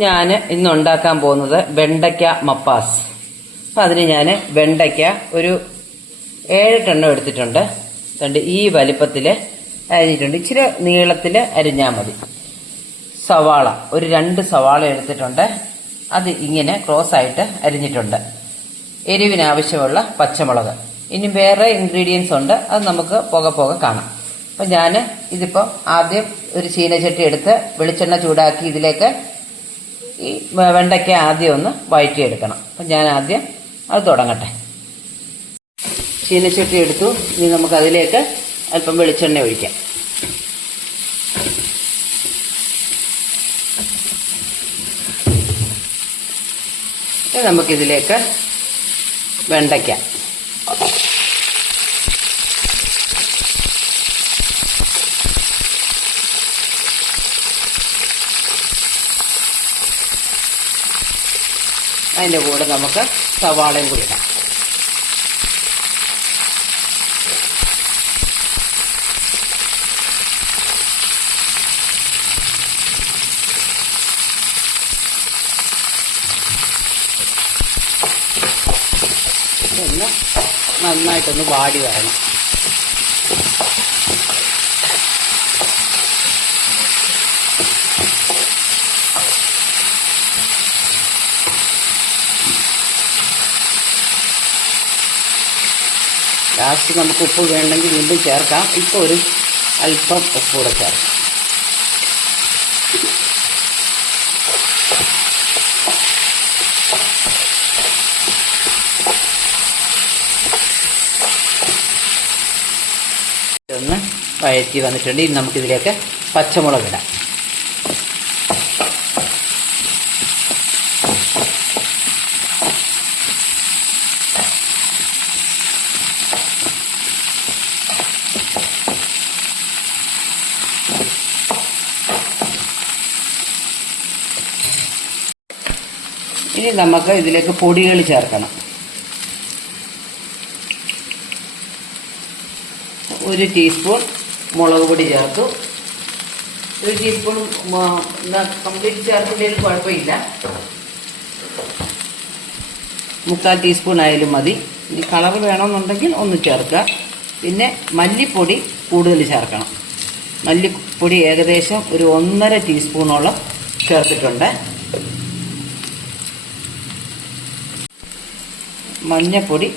ഞാൻ ഇന്ന് ഉണ്ടാക്കാൻ പോകുന്നത് വെണ്ടയ്ക്ക മപ്പാസ്. അപ്പം അതിന് ഞാൻ വെണ്ടയ്ക്ക ഒരു 7 എടുത്തിട്ടുണ്ട്. കണ്ട് ഈ വലിപ്പത്തിൽ അരിഞ്ഞിട്ടുണ്ട്. ഇച്ചിരി നീളത്തിൽ അരിഞ്ഞാൽ മതി. സവാള ഒരു 2 സവാള എടുത്തിട്ടുണ്ട്. അത് ഇങ്ങനെ ക്രോസ് ആയിട്ട് അരിഞ്ഞിട്ടുണ്ട്. എരിവിനാവശ്യമുള്ള പച്ചമുളക്. ഇനി വേറെ ഇൻഗ്രീഡിയൻസ് ഉണ്ട്, അത് നമുക്ക് പോകെ കാണാം. അപ്പം ഞാൻ ഇതിപ്പോൾ ആദ്യം ഒരു ചീനച്ചട്ടി എടുത്ത് വെളിച്ചെണ്ണ ചൂടാക്കി ഇതിലേക്ക് ഈ വെണ്ടയ്ക്ക ആദ്യം ഒന്ന് വഴറ്റിയെടുക്കണം. അപ്പം ഞാൻ ആദ്യം അത് തുടങ്ങട്ടെ. ചീനച്ചട്ടി എടുത്തു. ഇനി നമുക്ക് അതിലേക്ക് അല്പം വെളിച്ചെണ്ണ ഒഴിക്കാം. നമുക്കിതിലേക്ക് വെണ്ടയ്ക്ക അതിൻ്റെ കൂടെ നമുക്ക് സവാളയും കൂടി ഇടാം. ഒന്ന് നന്നായിട്ടൊന്ന് വാടി വരണം. ലാസ്റ്റ് നമുക്ക് ഉപ്പ് വേണമെങ്കിൽ വീണ്ടും ചേർക്കാം. ഇപ്പോൾ ഒരു അല്പം ഉപ്പ് കൂടെ ചേർക്കാം. ഒന്ന് വഴറ്റി വന്നിട്ടുണ്ട്. ഇനി നമുക്കിതിലേക്ക് പച്ചമുളക് ഇടാം. ഇനി നമുക്ക് ഇതിലേക്ക് പൊടികൾ ചേർക്കണം. 1 ടീസ്പൂൺ മുളക് പൊടി ചേർത്തു. 1 ടീസ്പൂൺ കംപ്ലീറ്റ് ചേർക്കുന്നതിൽ കുഴപ്പമില്ല. 3/4 ടീസ്പൂൺ ആയാലും മതി. ഇനി കളർ വേണമെന്നുണ്ടെങ്കിൽ ഒന്ന് ചേർക്കുക. പിന്നെ മല്ലിപ്പൊടി കൂടുതൽ ചേർക്കണം. മല്ലിപ്പൊടി ഏകദേശം ഒരു 1.5 ടീസ്പൂണോളം ചേർത്തിട്ടുണ്ട്. മഞ്ഞപ്പൊടി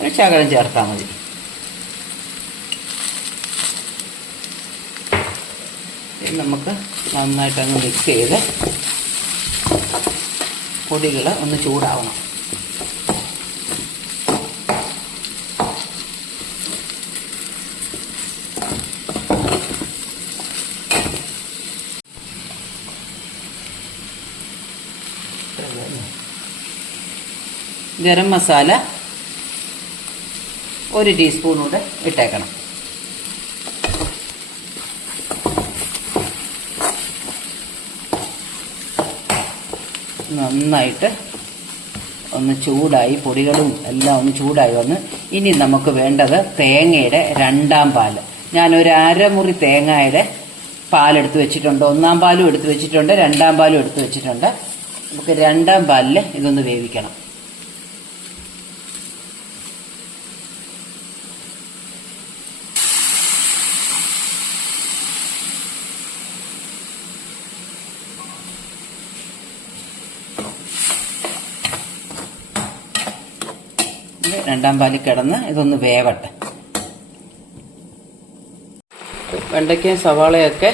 ഒരു ശകലം ചേർത്താൽ മതി. നമുക്ക് നന്നായിട്ടങ്ങ് മിക്സ് ചെയ്ത് പൊടികൾ ഒന്ന് ചൂടാവണം. ഗരം മസാല 1 ടീസ്പൂൺ കൂടെ ഇട്ടേക്കണം. നന്നായിട്ട് ഒന്ന് ചൂടായി, പൊടികളും എല്ലാം ഒന്ന് ചൂടായി വന്ന് ഇനി നമുക്ക് വേണ്ടത് തേങ്ങയുടെ 2ാം പാൽ. ഞാനൊരു അരമുറി തേങ്ങയുടെ പാലെടുത്ത് വെച്ചിട്ടുണ്ട്. 1ാം പാലും എടുത്ത് വെച്ചിട്ടുണ്ട്, 2ാം പാലും എടുത്ത് വെച്ചിട്ടുണ്ട്. നമുക്ക് 2ാം പാലിൽ ഇതൊന്ന് വേവിക്കണം. രണ്ടാം പാലിൽ കിടന്ന് ഇതൊന്ന് വേവട്ടെ. വെണ്ടയ്ക്കയും സവാളയൊക്കെ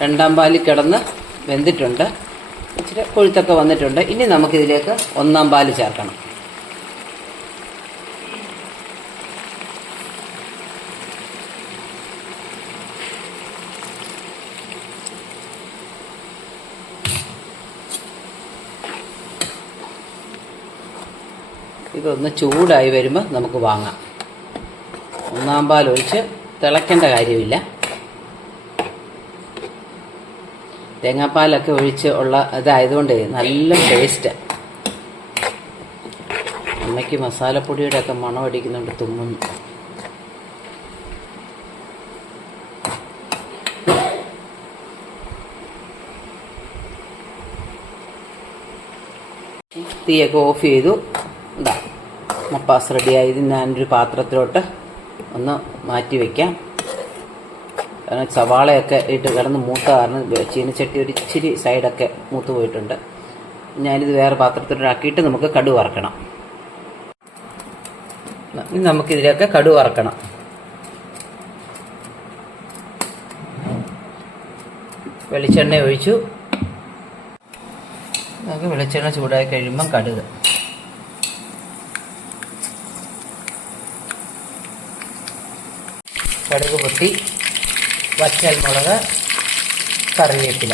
2ാം പാലിൽ കിടന്ന് വെന്തിട്ടുണ്ട്. ഇച്ചിരി കൊഴുത്തൊക്കെ വന്നിട്ടുണ്ട്. ഇനി നമുക്കിതിലേക്ക് 1ാം പാല് ചേർക്കണം. ഇതൊന്ന് ചൂടായി വരുമ്പോൾ നമുക്ക് വാങ്ങാം. 1ാം പാൽ ഒഴിച്ച് തിളയ്ക്കേണ്ട കാര്യമില്ല. തേങ്ങാപ്പാലൊക്കെ ഒഴിച്ച് ഉള്ള ഇതായതുകൊണ്ട് നല്ല ടേസ്റ്റ്. അമ്മയ്ക്ക് മസാലപ്പൊടിയുടെ ഒക്കെ മണം അടിക്കുന്നുണ്ട്, തുമ്മുന്നു. തീയൊക്കെ ഓഫ് ചെയ്തു. ഇതാ മപ്പാസ് റെഡിയായി. ഇത് ഞാനൊരു പാത്രത്തിലോട്ട് ഒന്ന് മാറ്റി വയ്ക്കാം. കാരണം സവാളയൊക്കെ ഇട്ട് കിടന്ന് മൂത്ത കാരണം ചീനച്ചട്ടി ഒരു ഇച്ചിരി സൈഡൊക്കെ മൂത്ത് പോയിട്ടുണ്ട്. ഞാനിത് വേറെ പാത്രത്തിലോട്ടാക്കിയിട്ട് നമുക്ക് കടുക് വറക്കണം. ഇനി നമുക്കിതിലൊക്കെ കടുക് വറക്കണം. വെളിച്ചെണ്ണ ഒഴിച്ചു. നമുക്ക് വെളിച്ചെണ്ണ ചൂടായി കഴിയുമ്പം കടുക്, കടുക് പൊട്ടി, വറ്റൽമുളക്, കറിവേപ്പില,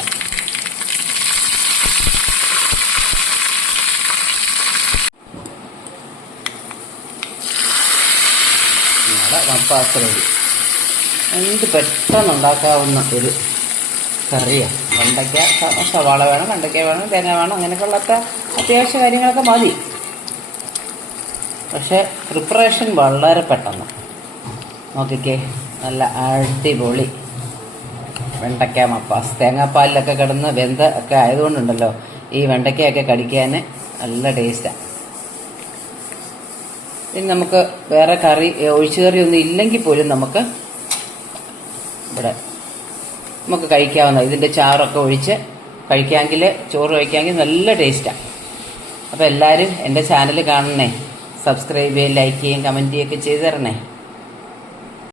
മപ്പാസ് റെഡി. എന്ത് പെട്ടെന്ന് ഉണ്ടാക്കാവുന്ന ഒരു കറിയാണ്. വെണ്ടയ്ക്ക സവാള വേണം, വെണ്ടയ്ക്ക വേണം, തേങ്ങ വേണം, അങ്ങനെയൊക്കെയുള്ളൊക്കെ അത്യാവശ്യ കാര്യങ്ങളൊക്കെ മതി. പക്ഷെ പ്രിപ്പറേഷൻ വളരെ പെട്ടെന്ന്. നോക്കിക്കേ, നല്ല അടിപൊളി വെണ്ടയ്ക്ക മപ്പാസ്. തേങ്ങാപ്പാലിലൊക്കെ കിടന്ന് വെന്ത ഒക്കെ ആയതുകൊണ്ടുണ്ടല്ലോ ഈ വെണ്ടയ്ക്കയൊക്കെ കടിക്കാൻ നല്ല ടേസ്റ്റാണ്. ഇനി നമുക്ക് വേറെ കറി, ഒഴിച്ചു കറിയൊന്നും ഇല്ലെങ്കിൽ പോലും നമുക്ക് ഇവിടെ നമുക്ക് കഴിക്കാവുന്ന ഇതിൻ്റെ ചാറൊക്കെ ഒഴിച്ച് കഴിക്കാമെങ്കിൽ, ചോറ് കഴിക്കാമെങ്കിൽ നല്ല ടേസ്റ്റാണ്. അപ്പോൾ എല്ലാവരും എൻ്റെ ചാനൽ കാണണേ, സബ്സ്ക്രൈബ് ചെയ്യുകയും ലൈക്ക് ചെയ്യുകയും കമൻറ്റ് ചെയ്യുകയൊക്കെ ചെയ്ത് തരണേ.